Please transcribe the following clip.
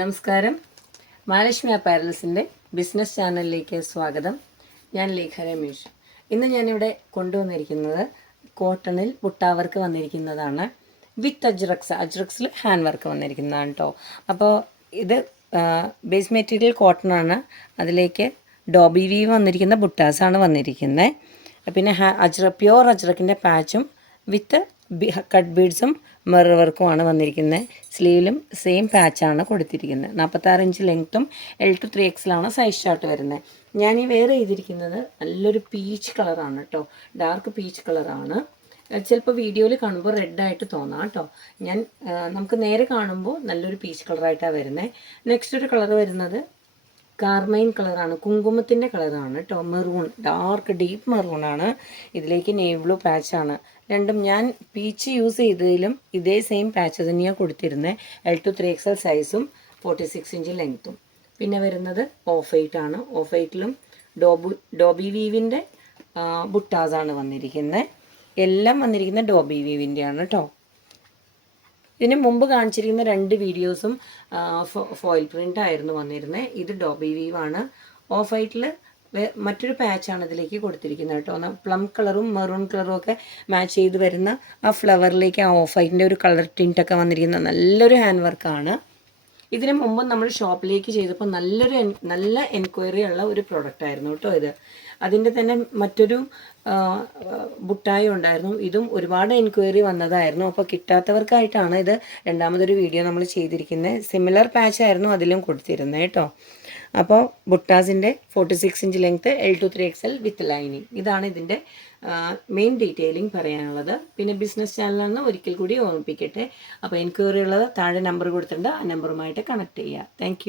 നമസ്കാരം. മഹാലക്ഷ്മി അപ്പാരൽസിൻ്റെ ബിസിനസ് ചാനലിലേക്ക് സ്വാഗതം. ഞാൻ ലേഖ രമേഷ്. ഇന്ന് ഞാനിവിടെ കൊണ്ടുവന്നിരിക്കുന്നത് കോട്ടണിൽ ബുട്ടാ വർക്ക് വന്നിരിക്കുന്നതാണ്. വിത്ത് അജ്രക്സിൽ ഹാൻഡ് വർക്ക് വന്നിരിക്കുന്നതാണ് കേട്ടോ. അപ്പോൾ ഇത് ബേസ് മെറ്റീരിയൽ കോട്ടണാണ്. അതിലേക്ക് ഡോബി വീവ് വന്നിരിക്കുന്ന ബുട്ടാസാണ് വന്നിരിക്കുന്നത്. പിന്നെ പ്യോർ അജ്രക്കിൻ്റെ പാച്ചും വിത്ത് കട്ട് ബീഡ്സും മിറർ വർക്കുമാണ് വന്നിരിക്കുന്നത്. സ്ലീവിലും സെയിം പാച്ചാണ് കൊടുത്തിരിക്കുന്നത്. 46 ഇഞ്ച് ലെങ്ത്തും L to 3XL size chart വരുന്നത്. ഞാൻ ഈ വെയർ ചെയ്തിരിക്കുന്നത് നല്ലൊരു പീച്ച് കളറാണ് കേട്ടോ. ഡാർക്ക് പീച്ച് കളറാണ്. ചിലപ്പോൾ വീഡിയോയിൽ കാണുമ്പോൾ റെഡായിട്ട് തോന്നാം കേട്ടോ. നമുക്ക് നേരെ കാണുമ്പോൾ നല്ലൊരു പീച്ച് കളറായിട്ടാണ് വരുന്നത്. നെക്സ്റ്റ് ഒരു കളർ വരുന്നത് കാർമൈൻ കളറാണ്, കുങ്കുമത്തിൻ്റെ കളറാണ് കേട്ടോ. മെറൂൺ, ഡാർക്ക് ഡീപ്പ് മെറൂണാണ്. ഇതിലേക്ക് നേവി ബ്ലൂ പാച്ചാണ്. രണ്ടും ഞാൻ പീച്ച് യൂസ് ചെയ്തതിലും ഇതേ സെയിം പാച്ച് തന്നെയാണ് കൊടുത്തിരുന്നത്. L to 3XL സൈസും 46 ഇഞ്ച് ലെങ്ത്തും. പിന്നെ വരുന്നത് ഓഫ് വൈറ്റ് ആണ്. ഓഫ് വൈറ്റിലും ഡോബി വീവിൻ്റെ ബുട്ടാസാണ് വന്നിരിക്കുന്നത്. എല്ലാം വന്നിരിക്കുന്നത് ഡോബി വീവിൻ്റെയാണ് കേട്ടോ. ഇതിന് മുമ്പ് കാണിച്ചിരിക്കുന്ന 2 വീഡിയോസും ഫോയിൽ പ്രിൻ്റ് ആയിരുന്നു വന്നിരുന്നത്. ഇത് ഡോബി വീവാണ്. ഓഫ് വൈറ്റിൽ മറ്റൊരു പാച്ചാണ് ഇതിലേക്ക് കൊടുത്തിരിക്കുന്നത് കേട്ടോ. പ്ലം കളറും മെറൂൺ കളറും ഒക്കെ മാച്ച് ചെയ്ത് വരുന്ന ആ ഫ്ലവറിലേക്ക് ആ ഓഫ് വൈറ്റിൻ്റെ ഒരു കളർ ടിൻറ്റൊക്കെ വന്നിരിക്കുന്ന നല്ലൊരു ഹാൻഡ് വർക്കാണ്. ഇതിന് മുമ്പ് നമ്മൾ ഷോപ്പിലേക്ക് ചെയ്തപ്പോൾ നല്ല എൻക്വയറി ഉള്ള ഒരു പ്രൊഡക്റ്റ് ആയിരുന്നു കേട്ടോ ഇത്. അതിൻ്റെ തന്നെ മറ്റൊരു ബുട്ടായി ഉണ്ടായിരുന്നു. ഇതും ഒരുപാട് എൻക്വയറി വന്നതായിരുന്നു. അപ്പോൾ കിട്ടാത്തവർക്കായിട്ടാണ് ഇത് രണ്ടാമതൊരു വീഡിയോ നമ്മൾ ചെയ്തിരിക്കുന്നത്. സിമിലർ പാച്ചായിരുന്നു അതിലും കൊടുത്തിരുന്നത് കേട്ടോ. അപ്പോൾ ബുട്ടാസിൻ്റെ 46 inch length L to 3XL with lining. ഇതാണ് ഇതിൻ്റെ മെയിൻ ഡീറ്റെയിലിംഗ് പറയാനുള്ളത്. പിന്നെ ബിസിനസ് ചാനലാണെന്ന് ഒരിക്കൽ കൂടി ഓർമ്മിപ്പിക്കട്ടെ. അപ്പോൾ എൻക്വയറി ഉള്ളത് താഴെ നമ്പർ കൊടുത്തിട്ടുണ്ട്. ആ നമ്പറുമായിട്ട് കണക്ട് ചെയ്യുക. താങ്ക്